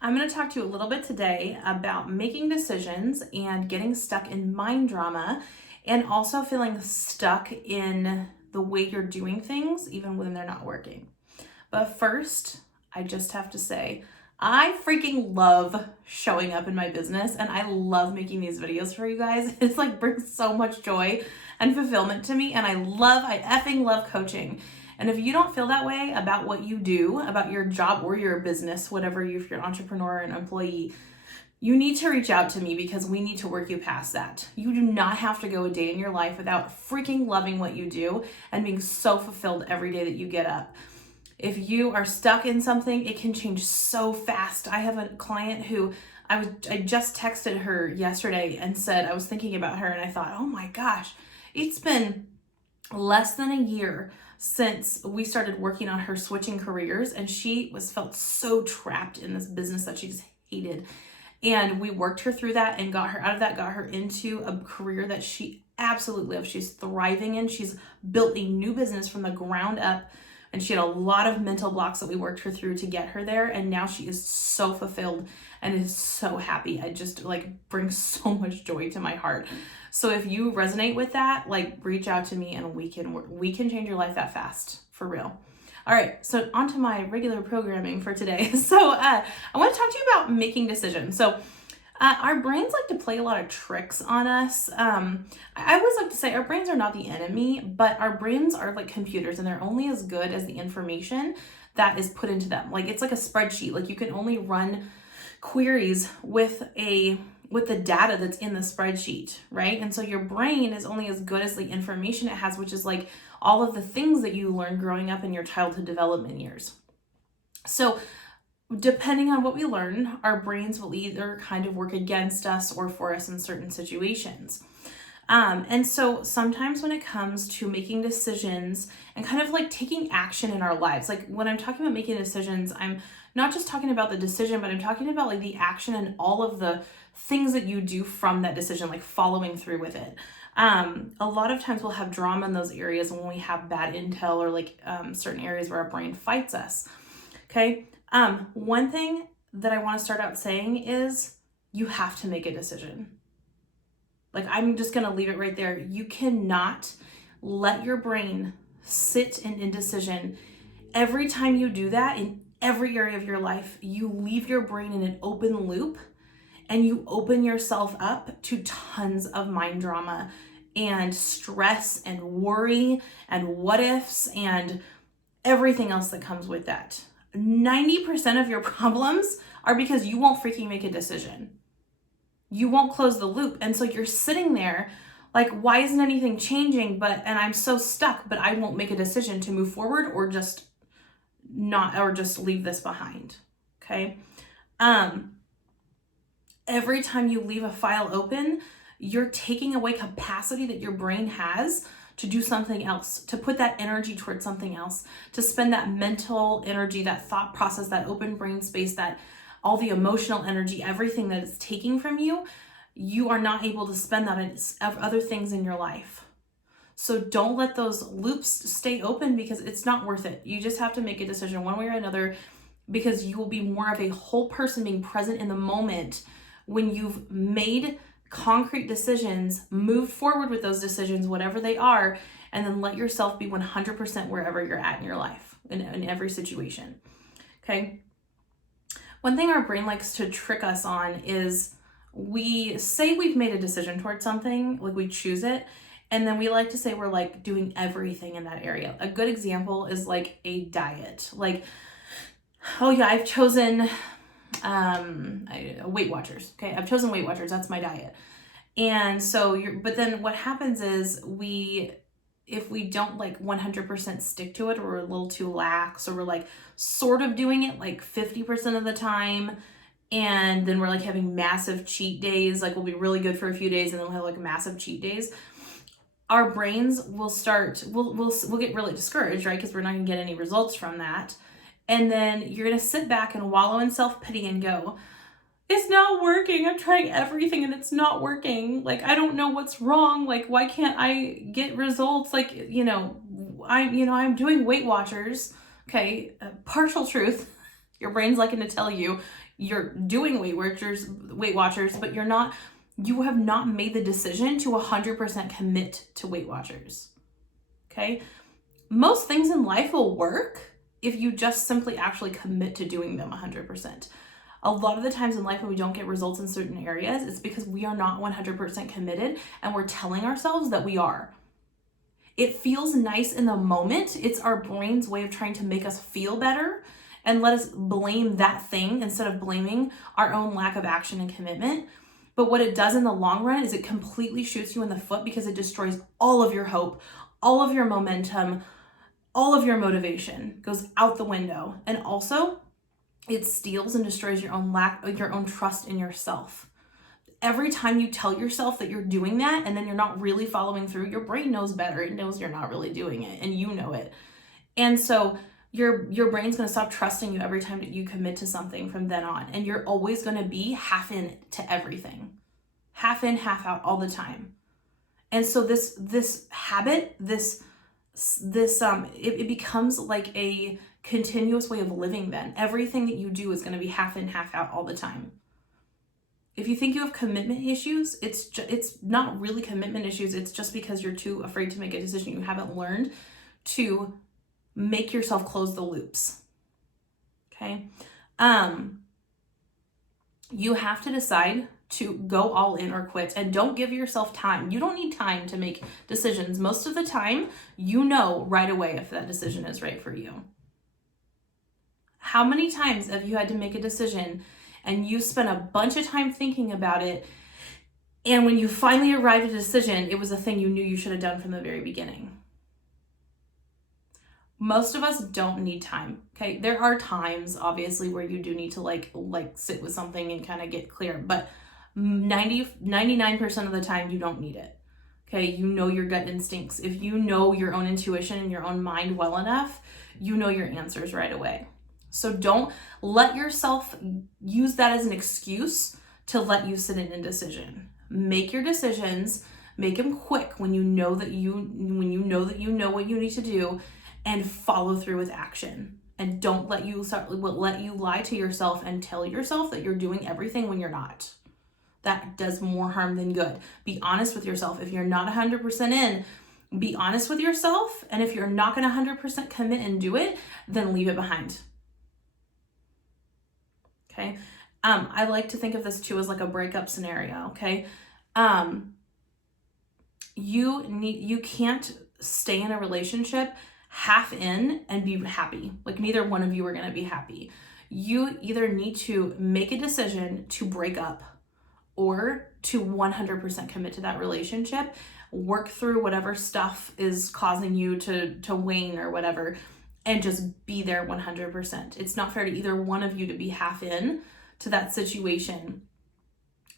I'm going to talk to you a little bit today about making decisions and getting stuck in mind drama, and also feeling stuck in the way you're doing things, even when they're not working. But first, I just have to say, I freaking love showing up in my business, and I love making these videos for you guys. It's like brings so much joy and fulfillment to me, and I effing love coaching. And if you don't feel that way about what you do, about your job or your business, whatever if you're an entrepreneur or an employee, you need to reach out to me because we need to work you past that. You do not have to go a day in your life without freaking loving what you do and being so fulfilled every day that you get up. If you are stuck in something, it can change so fast. I have a client who I just texted her yesterday and said I was thinking about her, and I thought, oh my gosh, it's been less than a year since we started working on her switching careers, and she felt so trapped in this business that she just hated. And we worked her through that and got her out of that, got her into a career that she absolutely loves. She's thriving in. She's built a new business from the ground up, and she had a lot of mental blocks that we worked her through to get her there. And now she is so fulfilled and is so happy. It just brings so much joy to my heart. So if you resonate with that, reach out to me and we can change your life that fast, for real. All right, so on to my regular programming for today. So I want to talk to you about making decisions. So our brains like to play a lot of tricks on us. I always like to say our brains are not the enemy, but our brains are like computers, and they're only as good as the information that is put into them. It's like a spreadsheet. You can only run queries with the data that's in the spreadsheet, right? And so your brain is only as good as the information it has, which is all of the things that you learned growing up in your childhood development years. So depending on what we learn, our brains will either kind of work against us or for us in certain situations. And so sometimes when it comes to making decisions and kind of taking action in our lives, when I'm talking about making decisions, I'm not just talking about the decision, but I'm talking about the action and all of the things that you do from that decision, following through with it. A lot of times we'll have drama in those areas when we have bad intel or certain areas where our brain fights us. Okay. One thing that I want to start out saying is you have to make a decision. I'm just going to leave it right there. You cannot let your brain sit in indecision. Every time you do that in every area of your life, you leave your brain in an open loop and you open yourself up to tons of mind drama and stress and worry and what ifs and everything else that comes with that. 90% of your problems are because you won't freaking make a decision. You won't close the loop. And so you're sitting there why isn't anything changing? And I'm so stuck, but I won't make a decision to move forward or just leave this behind. Okay. Every time you leave a file open, you're taking away capacity that your brain has to do something else, to put that energy towards something else, to spend that mental energy, that thought process, that open brain space, that all the emotional energy, everything that it's taking from you, you are not able to spend that on other things in your life. So don't let those loops stay open because it's not worth it. You just have to make a decision one way or another, because you will be more of a whole person being present in the moment when you've made concrete decisions, move forward with those decisions, whatever they are, and then let yourself be 100% wherever you're at in your life, in every situation. Okay. One thing our brain likes to trick us on is we say we've made a decision towards something, we choose it, and then we like to say we're doing everything in that area. A good example is a diet. Oh yeah, I've chosen Weight Watchers. Okay, I've chosen Weight Watchers. That's my diet. And so but then what happens is if we don't 100% stick to it, or we're a little too lax, or we're sort of doing it 50% of the time, and then we're having massive cheat days, we'll be really good for a few days and then we'll have massive cheat days, our brains will we'll get really discouraged, right? Because we're not gonna get any results from that. And then you're gonna sit back and wallow in self-pity and go, it's not working. I'm trying everything and it's not working. I don't know what's wrong. Why can't I get results? I'm doing Weight Watchers. Okay. Partial truth. Your brain's liking to tell you you're doing Weight Watchers, but you have not made the decision to 100% commit to Weight Watchers. Okay? Most things in life will work if you just simply actually commit to doing them 100%. A lot of the times in life when we don't get results in certain areas, it's because we are not 100% committed and we're telling ourselves that we are. It feels nice in the moment. It's our brain's way of trying to make us feel better and let us blame that thing instead of blaming our own lack of action and commitment. But what it does in the long run is it completely shoots you in the foot because it destroys all of your hope, all of your momentum, all of your motivation goes out the window. And also, it steals and destroys your own trust in yourself. Every time you tell yourself that you're doing that and then you're not really following through, your brain knows better. It knows you're not really doing it and you know it. And so your brain's going to stop trusting you every time that you commit to something from then on. And you're always going to be half in to everything. Half in, half out all the time. And so this habit, it becomes like a continuous way of living then. Everything that you do is going to be half in, half out all the time. If you think you have commitment issues, it's not really commitment issues. It's just because you're too afraid to make a decision. You haven't learned to make yourself close the loops. Okay? You have to decide to go all in or quit, and don't give yourself time. You don't need time to make decisions. Most of the time, you know right away if that decision is right for you. How many times have you had to make a decision and you spent a bunch of time thinking about it, and when you finally arrived at a decision, it was a thing you knew you should have done from the very beginning? Most of us don't need time, okay? There are times, obviously, where you do need to like sit with something and kind of get clear, but 99% of the time, you don't need it, okay? You know your gut instincts. If you know your own intuition and your own mind well enough, you know your answers right away. So don't let yourself use that as an excuse to let you sit in indecision. Make your decisions, make them quick when you know that you know what you need to do, and follow through with action. And don't let you lie to yourself and tell yourself that you're doing everything when you're not. That does more harm than good. Be honest with yourself. If you're not 100% in, be honest with yourself. And if you're not going to 100% commit and do it, then leave it behind. Okay. I like to think of this too as like a breakup scenario. Okay. You can't stay in a relationship half in and be happy. Like neither one of you are going to be happy. You either need to make a decision to break up or to 100% commit to that relationship, work through whatever stuff is causing you to wane or whatever, and just be there 100%. It's not fair to either one of you to be half in to that situation.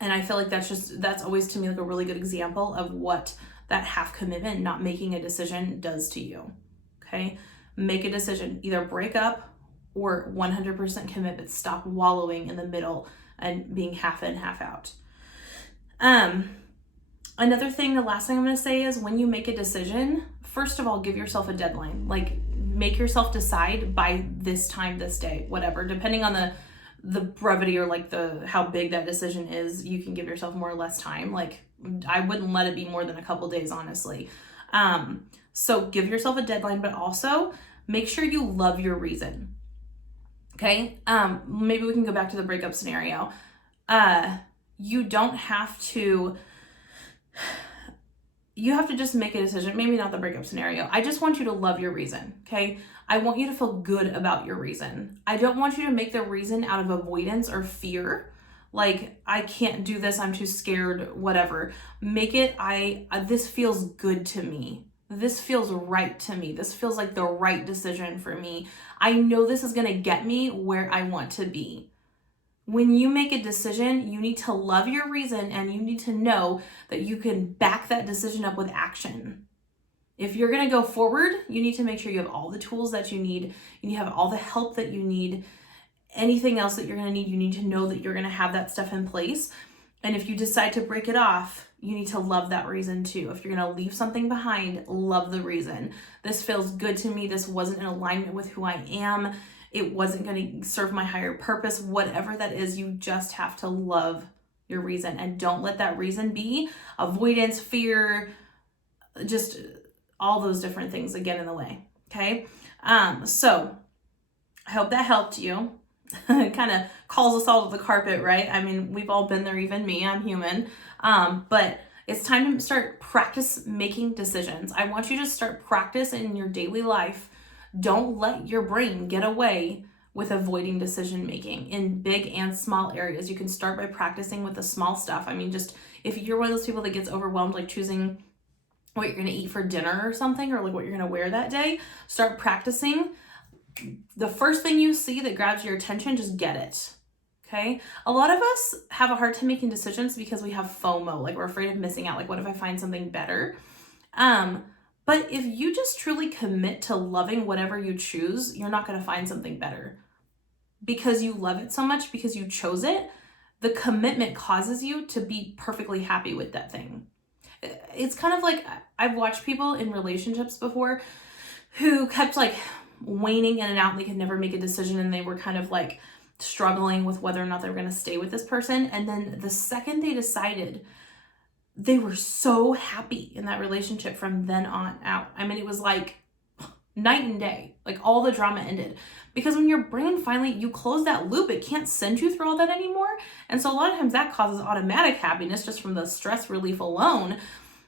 And I feel like that's always to me like a really good example of what that half commitment, not making a decision, does to you. Okay? Make a decision, either break up or 100% commit, but stop wallowing in the middle and being half in, half out. Another thing, the last thing I'm going to say is when you make a decision, first of all, give yourself a deadline. Like make yourself decide by this time, this day, whatever, depending on the brevity or like how big that decision is, you can give yourself more or less time. Like I wouldn't let it be more than a couple days, honestly. So give yourself a deadline, but also make sure you love your reason. Okay. Maybe we can go back to the breakup scenario. You have to just make a decision. Maybe not the breakup scenario. I just want you to love your reason. Okay. I want you to feel good about your reason. I don't want you to make the reason out of avoidance or fear. Like, I can't do this, I'm too scared, whatever. Make it, this feels good to me. This feels right to me. This feels like the right decision for me. I know this is gonna get me where I want to be. When you make a decision, you need to love your reason and you need to know that you can back that decision up with action. If you're gonna go forward, you need to make sure you have all the tools that you need. You need to have all the help that you need. Anything else that you're going to need, you need to know that you're going to have that stuff in place. And if you decide to break it off, you need to love that reason too. If you're going to leave something behind, love the reason. This feels good to me. This wasn't in alignment with who I am. it wasn't going to serve my higher purpose, whatever that is, you just have to love your reason, and don't let that reason be avoidance, fear, just all those different things that get in the way. Okay. So I hope that helped you. It kind of calls us all to the carpet, right? I mean, we've all been there, even me, I'm human. But it's time to start practice making decisions. I want you to start practice in your daily life. Don't let your brain get away with avoiding decision making in big and small areas. You can start by practicing with the small stuff. I mean, just if you're one of those people that gets overwhelmed, like choosing what you're going to eat for dinner or something, or like what you're going to wear that day, start practicing. The first thing you see that grabs your attention, just get it. Okay. A lot of us have a hard time making decisions because we have FOMO, like we're afraid of missing out. Like, what if I find something better? But if you just truly commit to loving whatever you choose, you're not going to find something better because you love it so much, because you chose it. The commitment causes you to be perfectly happy with that thing. It's kind of like, I've watched people in relationships before who kept like waning in and out, and they could never make a decision, and they were kind of like struggling with whether or not they were going to stay with this person. And then the second they decided, they were so happy in that relationship from then on out. I mean, it was like night and day. Like, all the drama ended. Because when your brain finally, you close that loop, it can't send you through all that anymore. And so a lot of times that causes automatic happiness just from the stress relief alone.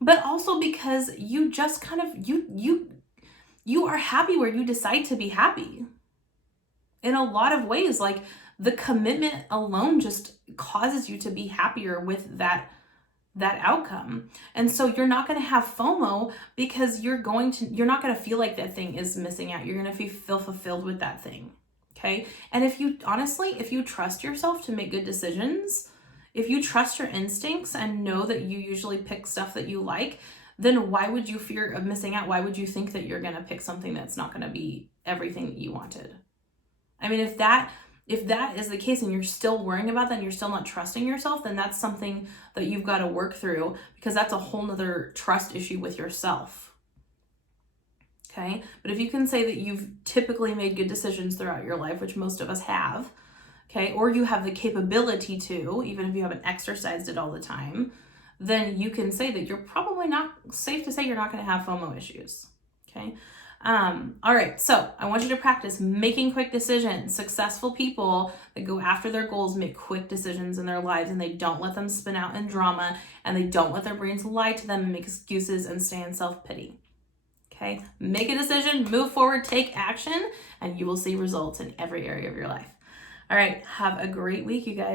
But also because you just kind of, you are happy where you decide to be happy. In a lot of ways, like, the commitment alone just causes you to be happier with that outcome. And so you're not going to have FOMO because you're not going to feel like that thing is missing out. You're going to feel fulfilled with that thing. Okay. And if you trust yourself to make good decisions, if you trust your instincts and know that you usually pick stuff that you like, then why would you fear of missing out? Why would you think that you're going to pick something that's not going to be everything that you wanted? I mean, if that is the case and you're still worrying about that and you're still not trusting yourself, then that's something that you've got to work through, because that's a whole nother trust issue with yourself. Okay. But if you can say that you've typically made good decisions throughout your life, which most of us have, okay, or you have the capability to, even if you haven't exercised it all the time, then you can say that you're probably not safe to say you're not going to have FOMO issues. Okay. All right. So I want you to practice making quick decisions. Successful people that go after their goals make quick decisions in their lives, and they don't let them spin out in drama, and they don't let their brains lie to them and make excuses and stay in self-pity. Okay. Make a decision, move forward, take action, and you will see results in every area of your life. All right. Have a great week, you guys.